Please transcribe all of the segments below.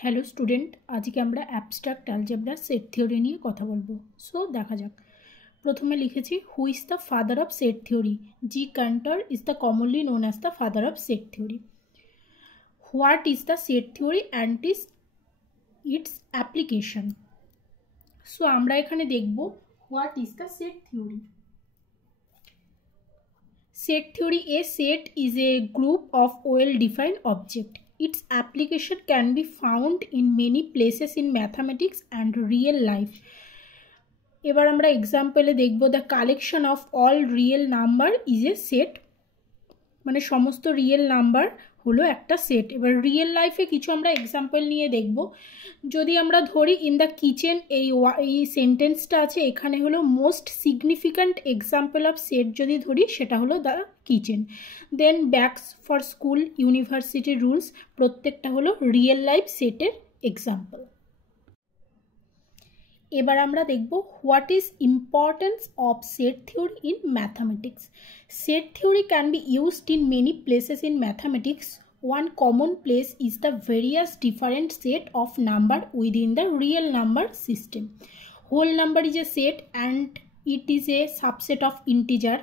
Hello student, আজকে আমরা abstract algebra set theory নিয়ে কথা বলবো। সো দেখা যাক। প্রথমে লিখেছি who is the father of set theory. G ক্যান্টর is the commonly known as the father of set theory. What is the set theory and is it's application. So আমরা এখানে দেখব what is the set theory. Set theory: a set is a group of well-defined objects. Its application can be found in many places in mathematics and real life. এবার আমরা এক্সাম্পলে দেখব the collection of all real number is a set, মানে সমস্ত real number হলো একটা set. এবার real লাইফে কিছু আমরা এক্সাম্পল নিয়ে দেখব। যদি আমরা ধরি ইন দ্য কিচেন, এই সেন্টেন্সটা আছে, এখানে হলো most significant example of set যদি ধরি সেটা হলো the kitchen. Then bags for school, university, rules, প্রত্যেকটা হলো রিয়েল লাইফ সেটের এক্সাম্পল। এবার আমরা দেখব what is importance of set theory in mathematics. Set theory can be used in many places in mathematics. One common place is the various different set of number within the real number system. Whole number is a set and it is a subset of integer,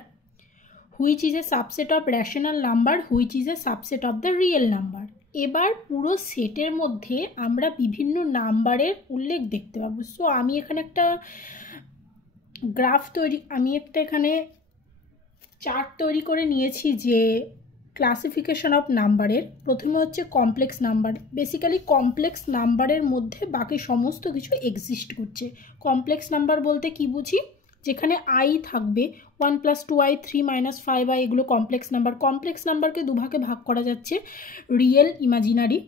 which is a subset of rational number, which is a subset of the real number. এবার পুরো সেটের মধ্যে আমরা বিভিন্ন নাম্বারের উল্লেখ দেখতে পাবো। সো আমি এখানে একটা এখানে চার্ট তৈরি করে নিয়েছি যে ক্লাসিফিকেশন অফ নাম্বারের। প্রথমে হচ্ছে কমপ্লেক্স নাম্বার। বেসিক্যালি কমপ্লেক্স নাম্বারের মধ্যে বাকি সমস্ত কিছু এক্সিস্ট করছে। কমপ্লেক্স নাম্বার বলতে কি বুঝি? যেখানে আই থাকবে 1 + 2i 3 - 5i, এগুলো কমপ্লেক্স নাম্বার। কমপ্লেক্স নাম্বারকে দুভাগে ভাগ করা যাচ্ছে, রিয়েল, ইমাজিনারি।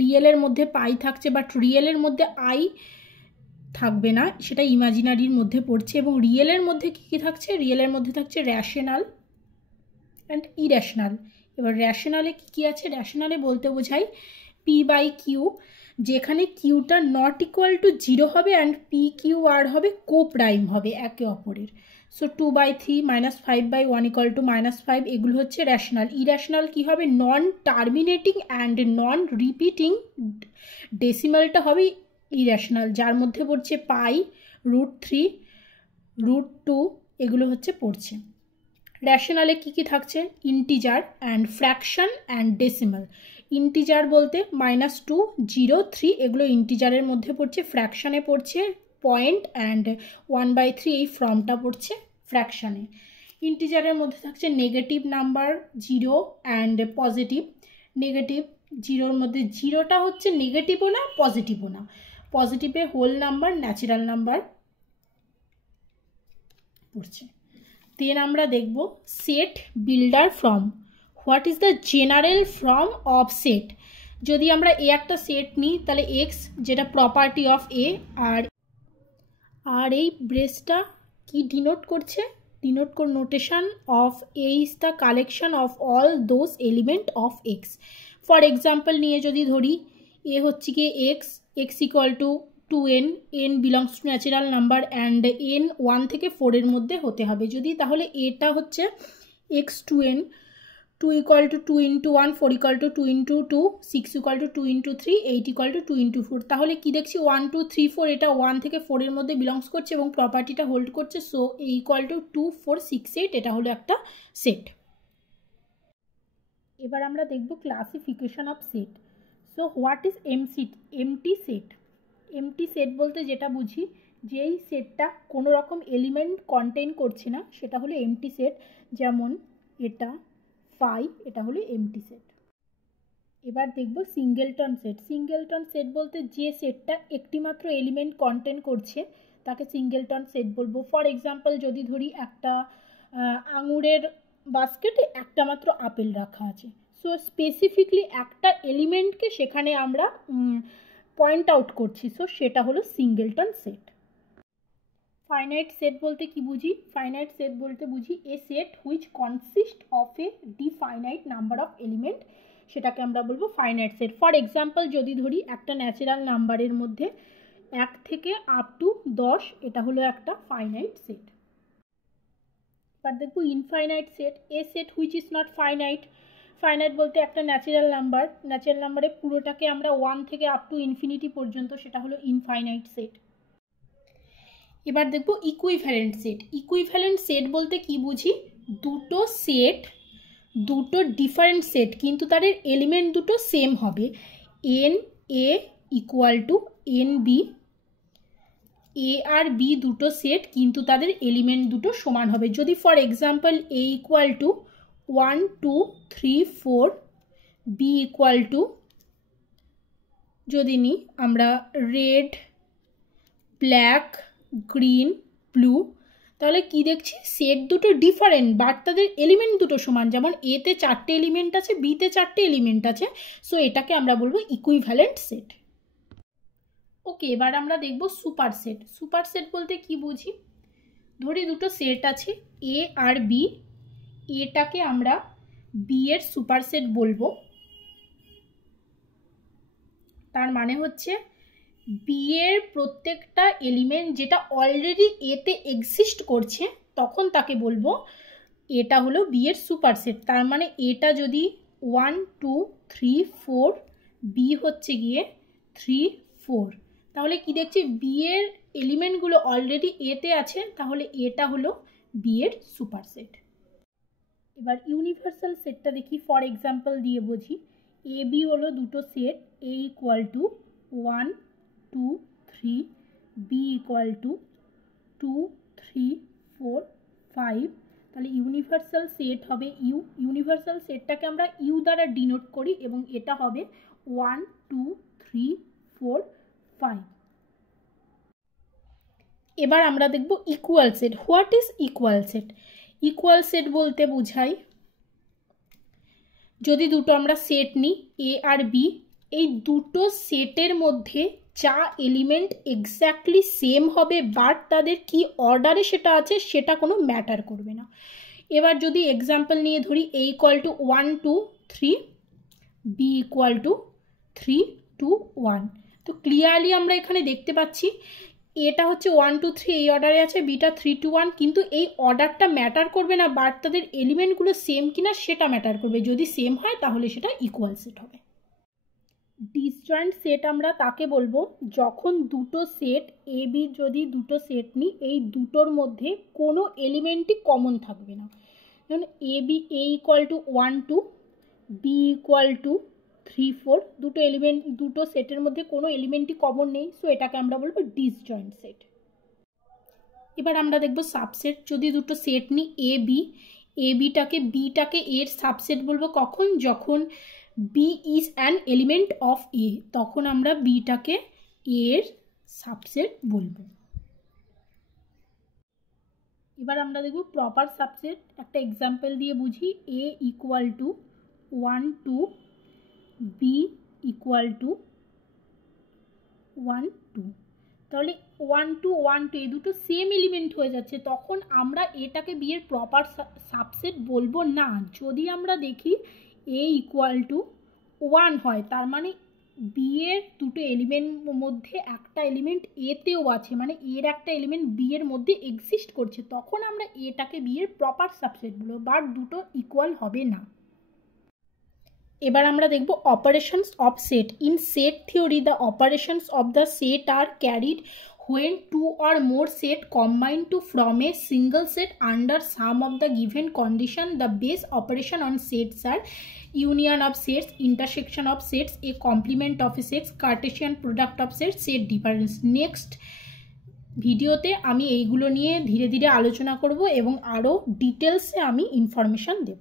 রিয়েলের মধ্যে পাই থাকছে, বাট রিয়েলের মধ্যে আই থাকবে না, সেটা ইমাজিনারির মধ্যে পড়ছে। এবং রিয়েলের মধ্যে কী কী থাকছে? রিয়েলের মধ্যে থাকছে র্যাশনাল অ্যান্ড ইর্যাশনাল। এবার র্যাশনালে কী কী আছে? র্যাশনালে বলতে বোঝাই p/q, যেখানে কিউটা নট ইকুয়াল টু 0 হবে অ্যান্ড p/q/r হবে কোপ্রাইম হবে একে অপরের। সো 2/3 - 5/1 = -5, এগুলো হচ্ছে র্যাশনাল। ইর্যাশনাল কী হবে? নন টার্মিনেটিং অ্যান্ড নন রিপিটিং ডেসিমালটা হবে ইর্যাশনাল, যার মধ্যে পড়ছে পাই, √3, √2, এগুলো হচ্ছে পড়ছে। র্যাশনালে কী কী থাকছে? Integer and fraction and decimal. Integer বলতে -2, 0, 3, এগুলো ইন্টিজারের মধ্যে পড়ছে। ফ্র্যাকশানে পড়ছে পয়েন্ট অ্যান্ড 1/3, এই ফর্মটা পড়ছে ফ্র্যাকশানে। ইন্টিজারের মধ্যে থাকছে negative number 0 and positive. Negative 0-র মধ্যে 0টা হচ্ছে নেগেটিভও না পজিটিভও না। পজিটিভে হোল নাম্বার, ন্যাচারাল নাম্বার পড়ছে। দেন আমরা দেখব set builder form. What is the general form of set? যদি আমরা একটা সেট নিই তাহলে এক্স, যেটা প্রপার্টি অফ এ, আর এই ব্রেসটা কি ডিনোট করছে? Notation of A is the collection of all those element of x. For example নিয়ে যদি ধরি এ হচ্ছে কি x, = 2n, n belongs to natural number and n 1 থেকে 4 এর মধ্যে হতে হবে। যদি তাহলে এটা হচ্ছে x2n, 2 = 2 × 1, 4 = 2 × 2, 6 = 2 × 3, 8 = 2 × 4। তাহলে কি দেখছি? 1 2 3 4, এটা 1 থেকে 4 এর মধ্যে বিলংস করছে এবং প্রপার্টিটা হোল্ড করছে। সো a = 2 4 6 8, এটা হলো একটা সেট। এবার আমরা দেখব classification of set. So what is empty set? MT set বলতে যেটা বুঝি, যেই সেটটা কোনো রকম এলিমেন্ট কন্টেইন করছে না, সেটা হলো এমটি সেট। যেমন এটা 5, এটা হলো এমটি সেট। এবার দেখব সিঙ্গেলটন সেট। সিঙ্গেলটন সেট বলতে যে সেটটা একটি মাত্র এলিমেন্ট কন্টেইন করছে তাকে সিঙ্গেলটন সেট বলবো। ফর এক্সাম্পল যদি ধরি একটা আঙুরের বাস্কেটে একটা মাত্র আপেল রাখা আছে। সো স্পেসিফিকলি একটা এলিমেন্টকে সেখানে আমরা পয়েন্ট আউট করছি, সো সেটা হলো সিঙ্গেলটন সেট। ফাইনাইট সেট বলতে কি বুঝি? ফাইনাইট সেট বলতে বুঝি a set which consist of a definite number of element, সেটাকে আমরা বলবো ফাইনাইট সেট। ফর এক্সাম্পল যদি ধরি একটা ন্যাচারাল নাম্বারের মধ্যে 1 থেকে আপ টু 10, এটা হলো একটা ফাইনাইট সেট। এবার দেখবো infinite set. A set which is not finite, finite বলতে একটা ন্যাচারাল নাম্বারে পুরোটাকে আমরা 1 থেকে আপ টু ইনফিনিটি পর্যন্ত, সেটা হলো ইনফাইনাইট সেট। এবার দেখব ইকুইভ্যালেন্ট সেট। ইকুইভ্যালেন্ট সেট বলতে কি বুঝি, দুটো সেট, দুটো ডিফারেন্ট সেট, কিন্তু তাদের এলিমেন্ট দুটো সেম হবে। N A equal to n B, A আর বি দুটো সেট, কিন্তু তাদের এলিমেন্ট দুটো সমান হবে। যদি for example A equal to 1 2 3 4, B equal to যদি নিই আমরা রেড ব্ল্যাক গ্রিন ব্লু, তাহলে কি দেখছি, সেট দুটো ডিফারেন্ট বাট তাদের এলিমেন্ট দুটো সমান। যেমন এতে 4টে এলিমেন্ট আছে, বিতে 4টে এলিমেন্ট আছে, সো এটাকে আমরা বলবো ইকুইভ্যালেন্ট সেট। ওকে, এবার আমরা দেখব সুপার সেট। সুপার সেট বলতে কি বুঝি, ধরি দুটো সেট আছে এ আর বি, এটাকে আমরা বি এর সুপার সেট বলবো। তার মানে হচ্ছে বি এর প্রত্যেকটা এলিমেন্ট যেটা অলরেডি এতে এক্সিস্ট করছে, তখন তাকে বলবো এটা হলো বি এর সুপার সেট। তার মানে এটা যদি 1 2 3 4, বি হচ্ছে গিয়ে 3 4, তাহলে কি দেখছি, বি এর এলিমেন্টগুলো অলরেডি এতে আছে, তাহলে এটা হলো বি এর সুপার সেট। এবার ইউনিভার্সাল সেটটা দেখি, ফর এক্সাম্পল দিয়ে বুঝি। এ বি হলো দুটো set, A equal to 1 2 3, B equal to 2 3 4 5, তাহলে ইউনিভার্সাল সেট হবে ইউ। ইউনিভার্সাল সেটটাকে আমরা ইউ দ্বারা ডিনোট করি এবং এটা হবে 1 2 3 4 5। এবার আমরা দেখব equal set. What is equal set? Equal set বলতে বোঝাই যদি দুটো আমরা সেট নিই এ আর বি, এই দুটো সেটের মধ্যে যা এলিমেন্ট এক্স্যাক্টলি সেম হবে বাট তাদের কি অর্ডারে সেটা আছে সেটা কোনো ম্যাটার করবে না। এবার যদি এক্সাম্পল নিয়ে ধরি A equal to 1 2 3, B equal to 3 2 1, তো ক্লিয়ারলি আমরা এখানে দেখতে পাচ্ছি এটা হচ্ছে 1 2 3 এই অর্ডারে আছে, বিটা 3 2 1, কিন্তু এই অর্ডারটা ম্যাটার করবে না বাট তাদের এলিমেন্টগুলো সেম কিনা সেটা ম্যাটার করবে। যদি সেম হয় তাহলে সেটা ইকুয়াল সেট হবে। ডিসজয়েন্ট সেট আমরা তাকে বলবো যখন দুটো সেট এ বি, যদি দুটো সেট নিই এই দুটোর মধ্যে কোনো এলিমেন্টই কমন থাকবে না। যেমন A B, A equal to 1 2, B equal to 3 4, দুটো এলিমেন্ট, দুটো সেটের মধ্যে কোনো এলিমেন্টই কমন নেই, সো এটাকে আমরা বলবো ডিসজয়েন্ট সেট। এবার আমরা দেখব সাবসেট। যদি দুটো সেট নিই এ বি, এ বিটাকে এর সাবসেট বলবো কখন, যখন B is an element of A, তখন আমরা বিটাকে এর সাবসেট বলবো। এবার আমরা দেখব প্রপার সাবসেট। একটা এক্সাম্পল দিয়ে বুঝি। A equal to 1 2, B equal to 1 2, তাহলে 1 2 1 2 এই দুটো সেম এলিমেন্ট হয়ে যাচ্ছে, তখন আমরা এটাকে বি এর প্রপার সাবসেট বলবো না। যদি আমরা দেখি এ ইকুয়াল টু 1 হয়, তার মানে বি এর দুটো এলিমেন্ট মধ্যে একটা এলিমেন্ট এতেও আছে, মানে এর একটা এলিমেন্ট বি এর মধ্যে এক্সিস্ট করছে, তখন আমরা এটাকে বি এর প্রপার সাবসেট বলবো, বাট দুটো ইকুয়াল হবে না। এবার আমরা দেখব operations of set. In set theory the operations of the set are carried when two or more set combine to form a single set under some of the given condition. The base operation on sets are union of sets, intersection of sets, a complement of a set, Cartesian product of sets, set difference. Next ভিডিওতে আমি এইগুলো নিয়ে ধীরে ধীরে আলোচনা করব এবং আরও ডিটেলসে আমি ইনফরমেশন দেব।